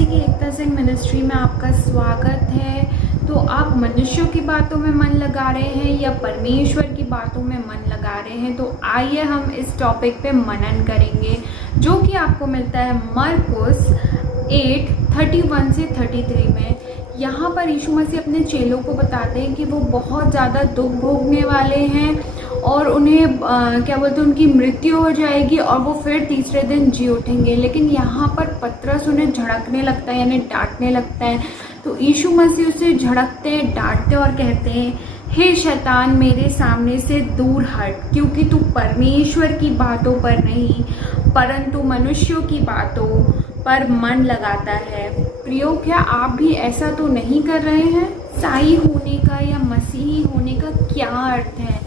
मसीह की एकता सिंह मिनिस्ट्री में आपका स्वागत है। तो आप मनुष्यों की बातों में मन लगा रहे हैं या परमेश्वर की बातों में मन लगा रहे हैं? तो आइए हम इस टॉपिक पे मनन करेंगे, जो कि आपको मिलता है मरकुस 8:31 से 33 में। यहाँ पर यीशु मसीह अपने चेलों को बताते हैं कि वो बहुत ज़्यादा दुख भोगने वाले हैं और उन्हें क्या बोलते हैं, उनकी मृत्यु हो जाएगी और वो फिर तीसरे दिन जी उठेंगे। लेकिन यहाँ पर पतरस उन्हें झड़कने लगता है, यानी डांटने लगता है। तो यीशु मसीह उसे झड़कते, डांटते और कहते हैं, हे शैतान, मेरे सामने से दूर हट, क्योंकि तू परमेश्वर की बातों पर नहीं परंतु मनुष्यों की बातों पर मन लगाता है। प्रियो, क्या आप भी ऐसा तो नहीं कर रहे हैं? ईसाई होने का या मसीही होने का क्या अर्थ है?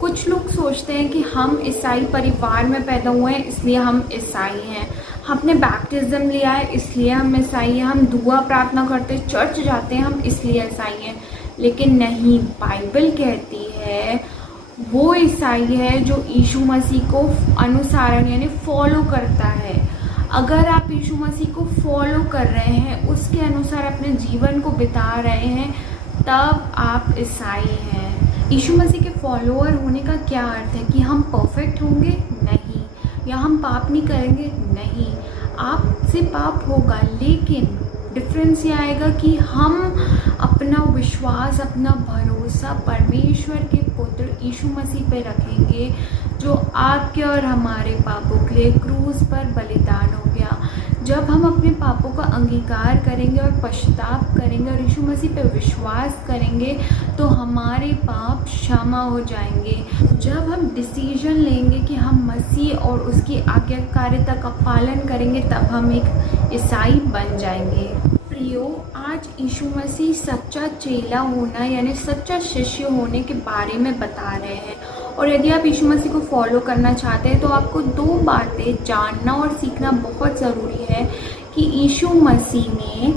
कुछ लोग सोचते हैं कि हम ईसाई परिवार में पैदा हुए हैं इसलिए हम ईसाई हैं, हमने बैप्टिज्म लिया है इसलिए हम ईसाई हैं, हम दुआ प्रार्थना करते चर्च जाते हैं हम इसलिए ईसाई हैं। लेकिन नहीं, बाइबल कहती है वो ईसाई है जो यीशु मसीह को अनुसरण यानी फॉलो करता है। अगर आप यीशु मसीह को फॉलो कर रहे हैं, उसके अनुसार अपने जीवन को बिता रहे हैं, तब आप ईसाई हैं। यीशु मसीह के फॉलोअर होने का क्या अर्थ है? कि हम परफेक्ट होंगे? नहीं। या हम पाप नहीं करेंगे? नहीं। आपसे पाप होगा, लेकिन डिफरेंस ये आएगा कि हम अपना विश्वास, अपना भरोसा परमेश्वर के पुत्र यीशु मसीह पे रखेंगे, जो आपके और हमारे पापों के लिए क्रूस पर बलिदान हो गया। जब हम अपने पापों का अंगीकार करेंगे और पश्चाताप करेंगे और यीशु मसीह पे विश्वास करेंगे, तो हमारे पाप क्षमा हो जाएंगे। जब हम डिसीजन लेंगे कि हम मसीह और उसकी आज्ञाकारिता का पालन करेंगे, तब हम एक ईसाई बन जाएंगे। प्रियो, आज यीशु मसीह सच्चा चेला होना यानी सच्चा शिष्य होने के बारे में बता रहे हैं। और यदि आप यीशु मसीह को फॉलो करना चाहते हैं, तो आपको दो बातें जानना और सीखना बहुत ज़रूरी है कि यीशु मसीह ने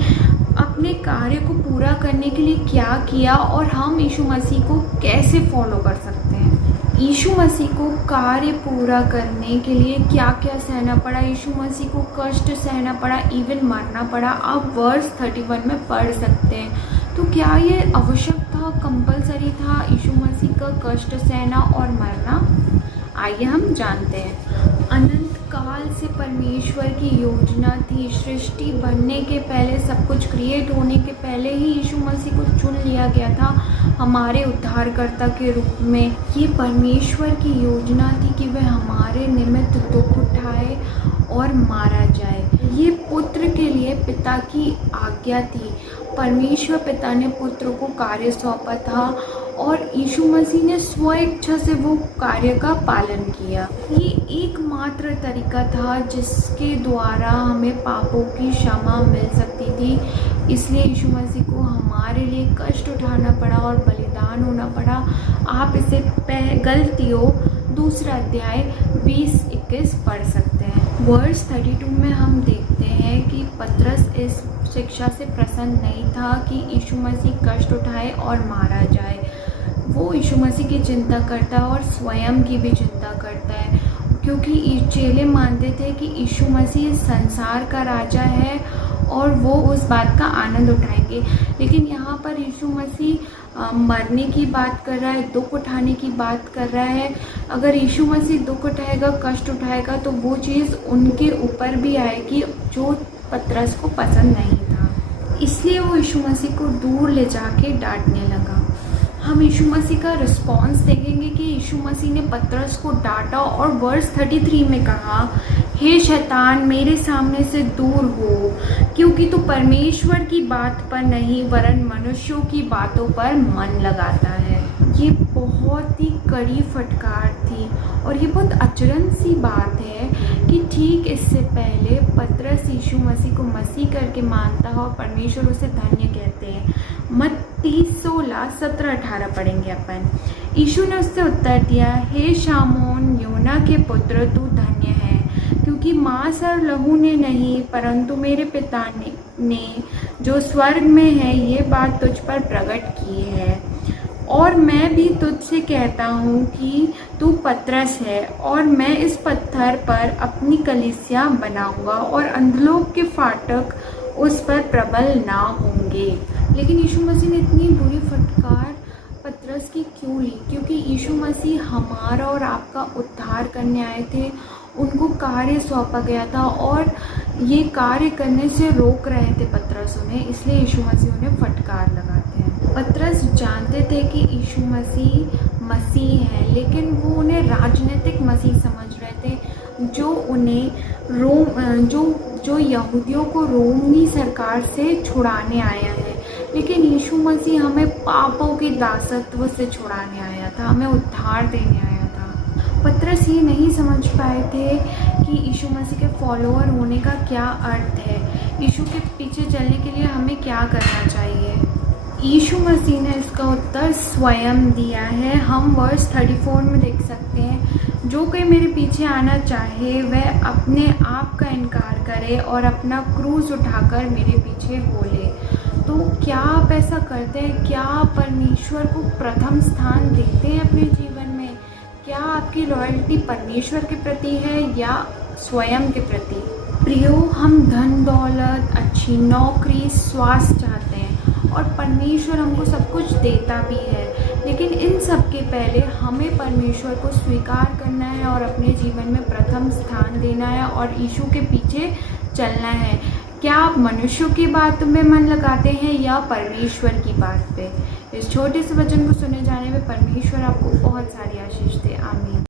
अपने कार्य को पूरा करने के लिए क्या किया और हम यीशु मसीह को कैसे फॉलो कर सकते हैं। यीशु मसीह को कार्य पूरा करने के लिए क्या क्या सहना पड़ा? यीशु मसीह को कष्ट सहना पड़ा, इवन मरना पड़ा। आप वर्स 31 में पढ़ सकते हैं। तो क्या ये आवश्यक था, कंपलसरी था यीशु मसीह का कष्ट सहना और मरना? आइए हम जानते हैं। अनंत काल से परमेश्वर की योजना थी। सृष्टि बनने के पहले, सब कुछ क्रिएट होने के पहले ही यीशु मसीह को चुन लिया गया था हमारे उद्धारकर्ता के रूप में। ये परमेश्वर की योजना थी कि वह हमारे निमित्त दुख उठाए और मारा जाए। ये पुत्र के लिए पिता की आज्ञा थी। परमेश्वर पिता ने पुत्र को कार्य सौंपा था और यीशु मसीह ने स्व इच्छा से वो कार्य का पालन किया। ये एकमात्र तरीका था जिसके द्वारा हमें पापों की क्षमा मिल सकती थी। इसलिए यीशु मसीह को हमारे लिए कष्ट उठाना पड़ा और बलिदान होना पड़ा। आप इसे गलतियों 2 अध्याय 20-21 पढ़ सकते हैं। वर्स 32 में हम देखते हैं कि पतरस इस शिक्षा से प्रसन्न नहीं था कि यीशु मसीह कष्ट उठाए और मारा जाए। वो यीशु मसीह की चिंता करता है और स्वयं की भी चिंता करता है, क्योंकि चेले मानते थे कि यीशु मसीह संसार का राजा है और वो उस बात का आनंद उठाएंगे। लेकिन यहाँ पर यीशु मसीह मरने की बात कर रहा है, दुख उठाने की बात कर रहा है। अगर यीशु मसीह दुख उठाएगा, कष्ट उठाएगा, तो वो चीज़ उनके ऊपर भी आएगी जो पतरस को पसंद नहीं था। इसलिए वो यीशु मसीह को दूर ले जाके डांटने लगा। हम यीशु मसीह का रिस्पॉन्स देखेंगे कि यीशु मसीह ने पतरस को डांटा और वर्स 33 में कहा, हे शैतान, मेरे सामने से दूर हो, क्योंकि तू परमेश्वर की बात पर नहीं वरन मनुष्यों की बातों पर मन लगाता है। ये बहुत ही कड़ी फटकार थी और ये बहुत अचरज सी बात है कि ठीक इससे पहले पतरस यीशु मसीह को मसीह करके मानता है और परमेश्वर उसे धन्य कहते हैं। मत्ती 16:17-18 पढ़ेंगे अपन। यीशु ने उससे उत्तर दिया, हे शामोन, योना के पुत्र, तू धन्य है, क्योंकि मांस और लहू ने नहीं परंतु मेरे पिता ने जो स्वर्ग में है ये बात तुझ पर प्रकट की है। और मैं भी तुझसे कहता हूँ कि तू पतरस है और मैं इस पत्थर पर अपनी कलीसिया बनाऊंगा और अंधलोक के फाटक उस पर प्रबल ना होंगे। लेकिन यीशु मसीह ने इतनी बुरी फटकार पतरस की क्यों ली? क्योंकि यीशु मसीह हमारा और आपका उद्धार करने आए थे। उनको कार्य सौंपा गया था और ये कार्य करने से रोक रहे थे पतरस उन्हें, इसलिए यीशु मसीह उन्हें फटकार लगाते हैं। पतरस जानते थे कि यीशु मसीह है, लेकिन वो उन्हें राजनीतिक मसीह समझ रहे थे, जो उन्हें जो यहूदियों को रोमी सरकार से छुड़ाने आया है। लेकिन यीशु मसीह हमें पापों के दासत्व से छुड़ाने आया था, हमें उद्धार देने आया था। पतरस ये नहीं समझ पाए थे कि यीशु मसीह के फॉलोअर होने का क्या अर्थ है, यीशु के पीछे चलने के लिए हमें क्या करना चाहिए। यीशु मसीह ने इसका उत्तर स्वयं दिया है। हम वर्स 34 में देख सकते हैं, जो कोई मेरे पीछे आना चाहे वह अपने आप का इनकार करे और अपना क्रूस उठाकर मेरे पीछे हो ले। तो क्या आप ऐसा करते हैं? क्या आप परमेश्वर को प्रथम स्थान देते हैं अपने जीवन में? क्या आपकी लॉयल्टी परमेश्वर के प्रति है या स्वयं के प्रति? प्रियो, हम धन दौलत, अच्छी नौकरी, स्वास्थ्य चाहते हैं और परमेश्वर हमको सब कुछ देता भी है, लेकिन इन सब के पहले हमें परमेश्वर को स्वीकार करना है और अपने जीवन में प्रथम स्थान देना है और यीशु के पीछे चलना है। क्या आप मनुष्यों की बात में मन लगाते हैं या परमेश्वर की बात पे? इस छोटे से वचन को सुने जाने में परमेश्वर आपको बहुत सारी आशीष दे। आमीन।